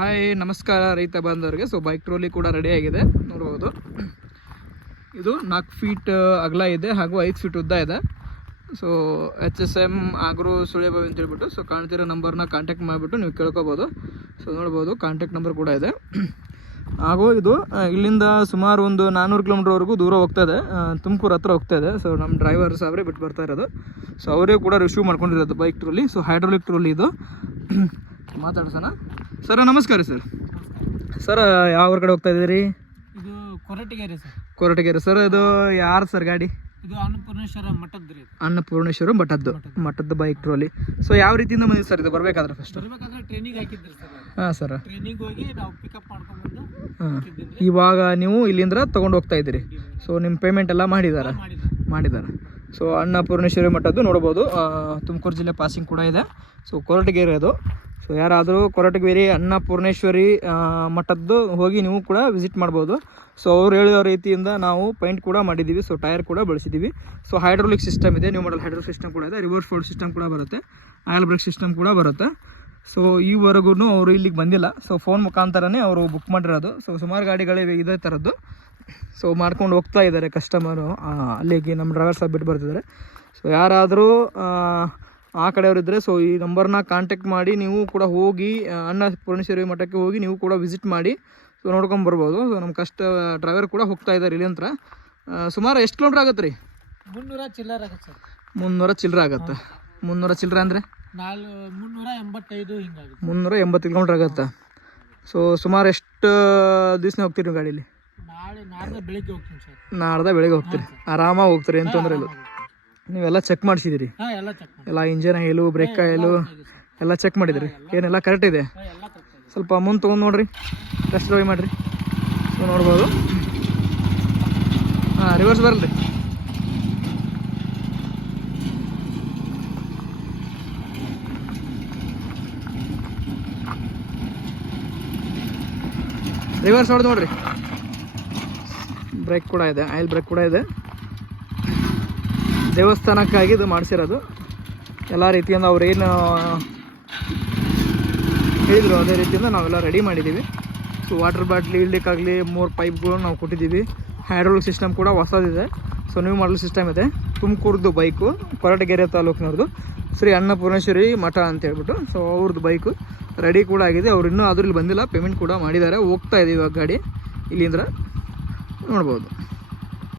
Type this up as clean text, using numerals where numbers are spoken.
Hi ನಮಸ್ಕಾರ ರೈತ ಬಾಂಧವರಿಗೆ. ಸೊ ಬೈಕ್ ಟ್ರೋಲಿ ಕೂಡ ರೆಡಿ ಆಗಿದೆ ನೋಡ್ಬೋದು. ಇದು 4 ಫೀಟ್ ಅಗಲ ಇದೆ ಹಾಗೂ 5 ಫೀಟ್ ಉದ್ದ ಇದೆ. ಸೊ HSM ಆಗ್ರೋ ಸುಳೆಬಾವಿ ಅಂತ ಹೇಳ್ಬಿಟ್ಟು ಸೊ ಕಾಣ್ತಿರೋ ನಂಬರ್ನ ಕಾಂಟ್ಯಾಕ್ಟ್ ಮಾಡಿಬಿಟ್ಟು ನೀವು ಕೇಳ್ಕೊಬೋದು. ಸೊ ನೋಡ್ಬೋದು ಕಾಂಟ್ಯಾಕ್ಟ್ ನಂಬರ್ ಕೂಡ ಇದೆ. ಹಾಗೂ ಇದು ಇಲ್ಲಿಂದ ಸುಮಾರು ಒಂದು 400 ಕಿಲೋಮೀಟರ್ವರೆಗೂ ದೂರ ಹೋಗ್ತಾ ಇದೆ, ತುಮಕೂರು ಹತ್ರ ಹೋಗ್ತಾ ಇದೆ. ಸೊ ನಮ್ಮ ಡ್ರೈವರ್ ಸಾಬ್ರೆ ಬಿಟ್ಟು ಬರ್ತಾ ಇರೋದು. ಸೊ ಅವರೇ ಕೂಡ ರಿಸೀವ್ ಮಾಡ್ಕೊಂಡಿರೋದು bike trolley. So hydraulic trolley ಇದು. ಮಾತಾಡ್ಸೋಣ ಸರ್. ನಮಸ್ಕಾರ ಸರ್. ಸರ್ ಯಾವ ಕಡೆ ಹೋಗ್ತಾ ಇದ್ದೀರಿ? ಇದು ಕೊರಟಗೆರೆ ಸರ್. ಕೊರಟಗೆರೆ ಸರ್. ಇದು ಯಾರು ಸರ್ ಗಾಡಿ? ಇದು ಅನ್ನಪೂರ್ಣೇಶ್ವರ ಮಠದ್ದು ರೀ. ಅನ್ನಪೂರ್ಣೇಶ್ವರ ಮಠದ್ದು ಬೈಕ್ ಟ್ರೋಲಿ. ಸೊ ಯಾವ ರೀತಿಯಿಂದ ಬಂದಿದೆ ಸರ್ ಇದು ಬರಬೇಕಾದ್ರೆ? ಫಸ್ಟ್ ಬರ್ಬೇಕಾದ್ರೆ ಟ್ರೈನಿಂಗ್ ಹಾಕಿದ್ರಿ ಸರ್. ಹಾಂ ಸರ್. ಟ್ರೈನಿಂಗ್ ಹೋಗಿ ನಾವು ಪಿಕಪ್ ಮಾಡ್ಕೊಂಡು ಇವಾಗ ನೀವು ಇಲ್ಲಿಂದ ತೊಗೊಂಡು ಹೋಗ್ತಾ ಇದ್ದೀರಿ. ಸೊ ನಿಮ್ಮ ಪೇಮೆಂಟ್ ಎಲ್ಲ ಮಾಡಿದ್ದಾರೆ. ಸೊ ಅನ್ನಪೂರ್ಣೇಶ್ವರಿ ಮಠದ್ದು ನೋಡ್ಬೋದು. ತುಮಕೂರು ಜಿಲ್ಲೆ ಪಾಸಿಂಗ್ ಕೂಡ ಇದೆ. ಸೊ ಕೊರಟಗೆರೆ ಅದು. ಸೊ ಯಾರಾದರೂ ಕೊರಟಗೆರೆ ಅನ್ನಪೂರ್ಣೇಶ್ವರಿ ಮಠದ್ದು ಹೋಗಿ ನೀವು ಕೂಡ ವಿಸಿಟ್ ಮಾಡ್ಬೋದು. ಸೊ ಅವ್ರು ಹೇಳಿರೋ ರೀತಿಯಿಂದ ನಾವು ಪೈಂಟ್ ಕೂಡ ಮಾಡಿದ್ದೀವಿ. ಸೊ ಟೈರ್ ಕೂಡ ಬಳಸಿದ್ದೀವಿ. ಸೊ ಹೈಡ್ರೋಲಿಕ್ ಸಿಸ್ಟಮ್ ಇದೆ, ನ್ಯೂ ಮಾಡಲ್ ಹೈಡ್ರೋಲಿಕ್ ಸಿಸ್ಟಮ್ ಕೂಡ ಇದೆ, ರಿವರ್ಸ್ ಫೋಲ್ಡ್ ಸಿಸ್ಟಮ್ ಕೂಡ ಬರುತ್ತೆ, ಆಯಿಲ್ ಬ್ರೇಕ್ ಸಿಸ್ಟಮ್ ಕೂಡ ಬರುತ್ತೆ. ಸೊ ಈವರೆಗೂ ಅವರು ಇಲ್ಲಿಗೆ ಬಂದಿಲ್ಲ. ಸೊ ಫೋನ್ ಮುಖಾಂತರನೇ ಅವರು ಬುಕ್ ಮಾಡಿರೋದು. ಸೊ ಸುಮಾರು ಗಾಡಿಗಳಿವೆ ಇದೇ ಥರದ್ದು. ಸೊ ಮಾಡ್ಕೊಂಡು ಹೋಗ್ತಾ ಇದ್ದಾರೆ ಕಸ್ಟಮರು. ಅಲ್ಲಿಗೆ ನಮ್ಮ ಡ್ರೈವರ್ ಸಾಹೇಬ್ ಬಿಟ್ಟು ಬರ್ತಿದ್ದಾರೆ. ಸೊ ಯಾರಾದರೂ ಆ ಕಡೆಯವರಿದ್ದರೆ ಸೊ ಈ ನಂಬರ್ನ ಕಾಂಟ್ಯಾಕ್ಟ್ ಮಾಡಿ ನೀವು ಕೂಡ ಹೋಗಿ ಅನ್ನಪೂರ್ಣೇಶ್ವರಿ ಮಠಕ್ಕೆ ಹೋಗಿ ನೀವು ಕೂಡ ವಿಸಿಟ್ ಮಾಡಿ ಸೊ ನೋಡ್ಕೊಂಡು ಬರ್ಬೋದು. ಸೊ ನಮ್ಮ ಡ್ರೈವರ್ ಕೂಡ ಹೋಗ್ತಾ ಇದ್ದಾರೆ ಇಲ್ಲಿ ಅಂತ. ಸುಮಾರು ಎಷ್ಟು ಕಿಲೋಮೀಟ್ರ್ ಆಗುತ್ತೆ ರೀ? 300 ಚಿಲ್ಲರ್ ಆಗುತ್ತೆ ಸರ್. 300 ಚಿಲ್ಲರೆ ಆಗುತ್ತೆ. 300 ಚಿಲ್ಲರೆ ಅಂದರೆ 385 ಹಿಂಗಾಗುತ್ತೆ. 380 ಕಿಲೋಮೀಟ್ರ್ ಆಗುತ್ತೆ. ಸೊ ಸುಮಾರು ಎಷ್ಟು ದಿವಸ ಹೋಗ್ತೀರಿ ಗಾಡೀಲಿ? ನಾಡ್ದ ಬೆಳಿಗ್ಗೆ ಹೋಗ್ತೀನಿ ಸರ್. ನಾಡ್ದ ಬೆಳಿಗ್ಗೆ ಹೋಗ್ತೀರಿ, ಆರಾಮಾಗಿ ಹೋಗ್ತೀರಿ, ಏನು ತೊಂದರೆ ಇಲ್ಲ. ನೀವೆಲ್ಲ ಚೆಕ್ ಮಾಡಿಸಿದಿರಿ? ಎಲ್ಲ ಇಂಜನ್ ಆಯಿಲು, ಬ್ರೇಕ್ ಆಯಿಲು ಎಲ್ಲ ಚೆಕ್ ಮಾಡಿದಿರಿ? ಏನೆಲ್ಲ ಕರೆಕ್ಟ್ ಇದೆ? ಸ್ವಲ್ಪ ಮುಂದೆ ತೊಗೊಂಡು ನೋಡಿರಿ, ಟೆಸ್ಟ್ ಡ್ರೈವ್ ಮಾಡಿರಿ. ಸೊ ನೋಡ್ಬೋದು. ರಿವರ್ಸ್ ಬರಲ್ಲ ರೀ. ರಿವರ್ಸ್ ಹೊಡೆದು ನೋಡಿರಿ. ಬ್ರೇಕ್ ಕೂಡ ಇದೆ, ಆಯಿಲ್ ಬ್ರೇಕ್ ಕೂಡ ಇದೆ. ದೇವಸ್ಥಾನಕ್ಕಾಗಿ ಇದು ಮಾಡಿಸಿರೋದು. ಎಲ್ಲ ರೀತಿಯಿಂದ ಅವ್ರು ಏನು ಹೇಳಿದರು ಅದೇ ರೀತಿಯಿಂದ ನಾವೆಲ್ಲ ರೆಡಿ ಮಾಡಿದ್ದೀವಿ. ಸೊ ವಾಟರ್ ಬಾಟ್ಲಿ ಇಡ್ಲಿಕ್ಕಾಗಲಿ 3 ಪೈಪ್ಗಳು ನಾವು ಕೊಟ್ಟಿದ್ದೀವಿ. ಹೈಡ್ರೋಲಿಕ್ ಸಿಸ್ಟಮ್ ಕೂಡ ಹೊಸದಿದೆ. ಸೊ ನ್ಯೂ ಮಾಡಲ್ ಸಿಸ್ಟಮ್ ಇದೆ. ತುಮಕೂರ್ದು ಬೈಕು, ಕೊರಟಗೆರೆ ತಾಲೂಕಿನವ್ರದ್ದು ಶ್ರೀ ಅನ್ನಪೂರ್ಣೇಶ್ವರಿ ಮಠ ಅಂತ ಹೇಳ್ಬಿಟ್ಟು. ಸೊ ಅವ್ರದ್ದು ಬೈಕು ರೆಡಿ ಕೂಡ ಆಗಿದೆ. ಅವ್ರು ಇನ್ನೂ ಅದ್ರಲ್ಲಿ ಬಂದಿಲ್ಲ, ಪೇಮೆಂಟ್ ಕೂಡ ಮಾಡಿದ್ದಾರೆ. ಹೋಗ್ತಾ ಇದೆ ಇವಾಗ ಗಾಡಿ ಇಲ್ಲಿಂದ ನೋಡ್ಬೋದು.